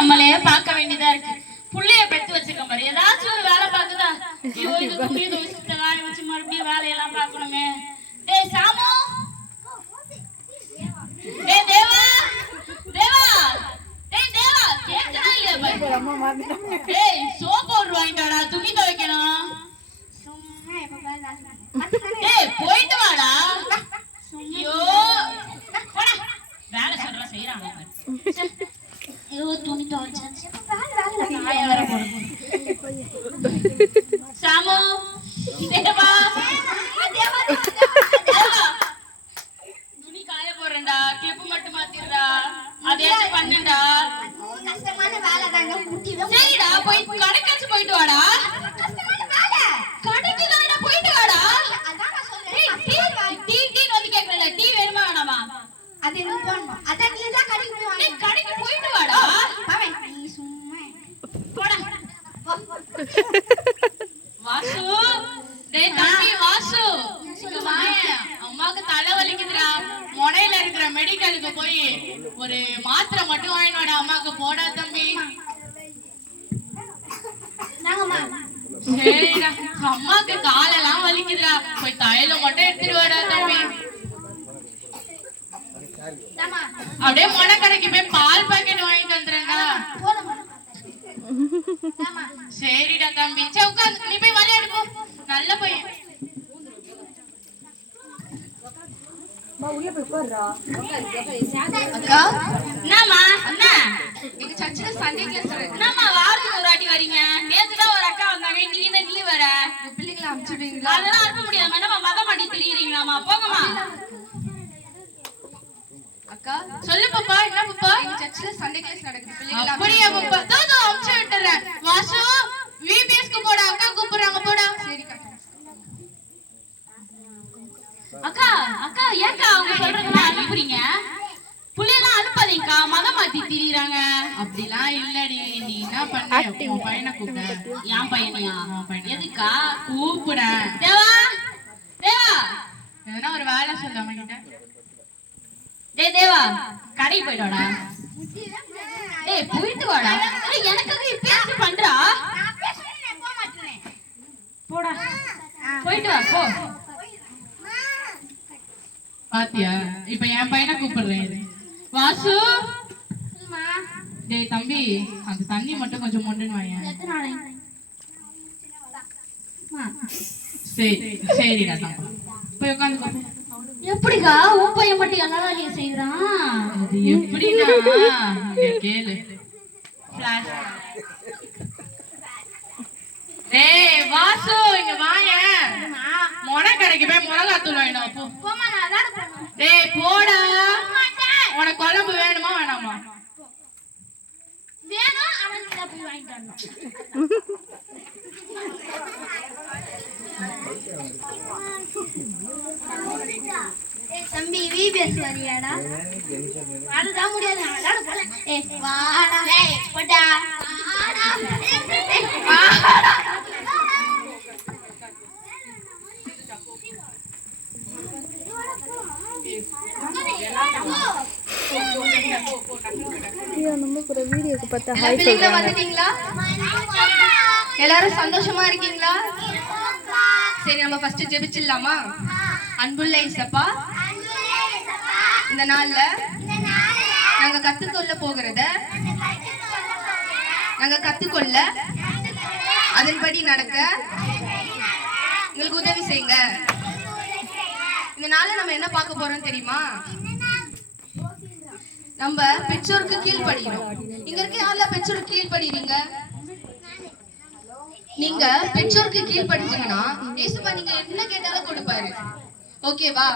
நம்மளே பார்க்க வேண்டியதா இருக்கு. புள்ளைய பெத்து வச்சிருக்க மாதிரி ஏதாச்சும் ஒரு வேலை பார்க்குதா? ஐயோ இது துணி துவைச்சிட்டு காய வச்சு மறுபடியும் வேலையெல்லாம் பார்க்கணுமே. டேய் சாமு, டேய் தேவா, தேவா, டேய் தேவா, கேக்குதா இல்லையா பாரு? டேய் சோப் பவுடர் வாங்கிட்டு வாடா, துணி துவைக்கணும். டேய் போயிட்டு வாடா. ஐயோ போடா, வேலை சொல்றா செய்யறாங்க. ஐயோ துணி துவைச்சாச்சு, காய வர போறோம். சாமு, தேவா, துணி காய போறேன்டா, கிளிப்பு மட்டும் மாத்திடுறா, அதையாச்சும் பண்ணுடா. கஷ்டமான வேலை தாங்க. சரிடா, போய் கடைக்காச்சும் போயிட்டு வாடா. கடைக்கு தானடா போயிட்டு வாடா. அதான் நான் சொல்றேன். டீ வந்து கேக்குறல, டீ வேணுமா வேணாமா? அது நீ போணும். அதான் நீ தான் கடைக்கு போய் டேய் கடைக்கு போயிட்டு வாடா. பாவே நீ சும்மா போடா. வாசு, டேய் தம்பி வாசு, இங்க வாயே. அம்மாக்கு தலை வலிக்குதுடா. மொடையில இருக்கிற மெடிக்கலுக்கு போய் ஒரு மாத்திரை மட்டும் வாங்கிட்டு வாடா. அம்மாக்கு போடா தம்பி. நாங்கம்மா. சரிடா, அம்மாக்கு காலெல்லாம் வலிக்குதுடா. போய் தைலம் மட்டும் எடுத்துட்டு வாடா தம்பி. நாமா. அப்படியே மொனக்கடைக்கு போய் பால் பாக்கெட் வாங்கிட்டு வந்துறேன்டா. போடுமா. நாமா. சரிடா தம்பி. சே உட்காந்து நீ போய் விளையாடு போ. நல்ல பையன். அக்கா, என்னம்மா அண்ணா, எங்க சர்ச்சில் சண்டே கிளாஸ் இருக்கு. என்னம்மா வாரத்துக்கு ஒரு வாட்டி வரீங்க? நேத்து தான் ஒரு அக்கா வந்தாங்க, நீ வர. பிள்ளைங்களை அனுப்பிச்சுடுவீங்களா? அதெல்லாம் அனுப்ப முடியாதுமா. என்னம்மா மத மாட்டி திரியுறீங்களாமா? போங்கம்மா. அக்கா சொல்லு பாப்பா. என்ன பாப்பா? எங்க சர்ச்சில் சண்டே கிளாஸ் நடக்குது. பிள்ளைங்களை அப்படியே பாப்பா. தோ அனுப்பிச்சு விட்டுறேன். வாசு விபிஎஸ்க்கு போடா, அக்கா கூப்பிடுறாங்க போடா. சரிக்கா. அக்கா அக்கா ஏக்கா அவங்க சொல்றதெல்லாம் அனுப்புறீங்க? புள்ளையெல்லாம் அனுப்பாதீங்கக்கா, மதம் மாத்தி திரியுறாங்க. அப்படிலாம் இல்லடி. நீ என்ன பண்ண? உன் பையனை கூப்பிட. என் பையனையா? எதுக்கா கூப்பிட? தேவா, தேவா, எதனா ஒரு வேலை சொல்ல அவன்கிட்ட. டேய் தேவா, கடைக்கு போயிட்டு வாடா. டேய் போயிட்டு வாடா. எனக்காக இப்ப பண்றா. நான் பேசுறேன், போக மாட்டேன். போடா, போயிட்டு வா போ. பாத்தியா, இப்ப என் பையனை கூப்பிடுறேன். வாசு, டேய் தம்பி, அந்த தண்ணி மட்டும் கொஞ்சம் மொண்டுன்னு வாயேன். சரி சரிடா தம்பி, போய் உட்காந்து. எப்படிக்கா உன் பையன் மட்டும் எல்லா வேலையும் செய்யறான்? எப்படின்னா கேளு. டேய் வாசு, இங்க வாயேன். மொனை கடைக்கு போய் மிளகாத்தூள் வாங்கிடும். போமா, நான் அதான் போறேன். டேய் போடா. உனக்கு குழம்பு வேணுமா வேணாமா? வேணும், அவன்கிட்ட போய் வாங்கிட்டு வரணும். தம்பி விபிஎஸ் வரியாடா? அதுதான் முடியாது, நான் விளையாட போறேன். வாடா. டேய் போடா. வாடா. வாடா. எல்லாரும் சந்தோஷமா இருக்கீங்களா? சரி, நம்ம ஃபர்ஸ்ட் ஜெபிச்சிடலாமா? அன்புள்ள இயேசப்பா, இந்த நாள்ல நாங்க கத்துக்கொள்ள போகிறத நாங்க கத்துக்கொள்ள அதன்படி நடக்க எங்களுக்கு உதவி செய்யுங்க. இந்த நாள்ல நம்ம என்ன பார்க்க போறோம் தெரியுமா? நம்ம பெற்றோருக்கு கீழ்ப்படியணும். இங்க இருக்க யாரெல்லாம் பெற்றோருக்கு கீழ்ப்படிறீங்க? நீங்க பெற்றோருக்கு கீழ்ப்படிஞ்சீங்கன்னா ஏசுப்பா நீங்க என்ன கேட்டாலும் கொடுப்பாரு. ஓகேவா?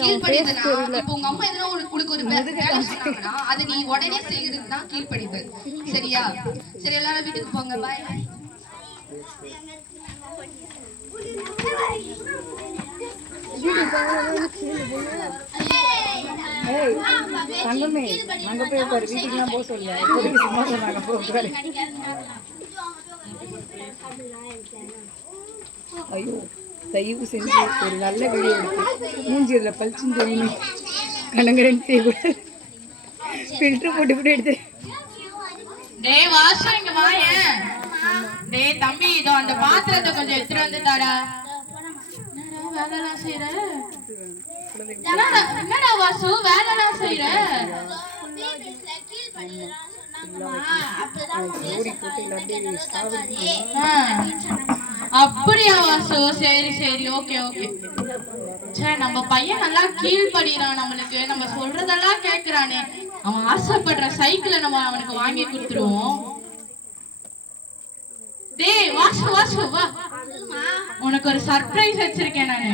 கீழ்ப்படிதனா, இப்போ உங்க அம்மா எதனா உனக்கு ஒரு வேலை சொன்னாங்கன்னா அதை நீ உடனே செய்யறதுக்கு தான் கீழ்ப்படிதல். சரியா? சரி, எல்லாரும் வீட்டுக்கு போங்க. பாய். தங்கமே அங்க போய் உட்காரு, வீட்டுக்குலாம் போக சொல்ல. இப்போதைக்கு சும்மா சொன்னாங்க, போ உட்காரு. ஐயோ, தயவு செஞ்சு ஒரு நல்ல வீடியோ எடுத்து மூஞ்சி அதில் பழிச்சுன்னு கலங்கரன் ஃபில்டர் போட்டு போட்டு எடுத்து. டேய் வாசு இங்க வாயேன். டேய் தம்பி இதோ அந்த பாத்திரத்தை கொஞ்சம் எடுத்துட்டு வந்து தாடா. என்னடா வேலைலாம் செய்யற? என்னடா வாசு வேலைலாம் செய்யற? அப்படியா வாசு? சரி சரி ஓகே ஓகே. சே நம்ம பையன் நல்லா கீழ் படிக்கிறான், நம்மளுக்கு நம்ம சொல்றதெல்லாம் கேக்குறானே. அவன் ஆசைப்படுற சைக்கிளை நம்ம அவனுக்கு வாங்கி கொடுத்துருவோம். டேய் வாசு வாசு வா, உனக்கு ஒரு சர்ப்ரைஸ் வச்சிருக்கேன் நானு.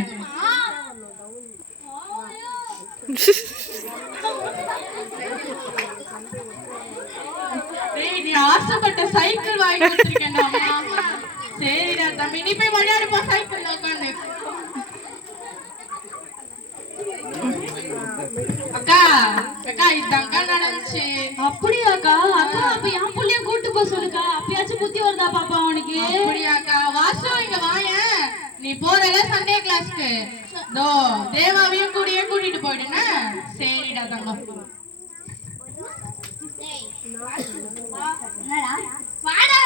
டேய் நீ ஆசைப்பட்ட சைக்கிள் வாங்கி கொடுத்துருக்கேன்டா. சரிடா தம்பி, நீ போய் விளையாடுப்பா சைக்கிள்ல உட்காந்து. அக்கா அக்கா இதாங்க நடந்துச்சு. அப்படியாக்கா? அக்கா அப்ப என் புள்ளைய கூட்டு போக சொல்லுக்கா, அப்பயாச்சும் புத்தி வருதா பாப்பா அவனுக்கு. அப்படியாக்கா? வாசு இங்க வாயேன். நீ போறல சண்டே கிளாஸ்க்கு, தோ தேவாவையும் கூட்டிட்டு போயிடுங்க. சரிடா தங்கம். வாடா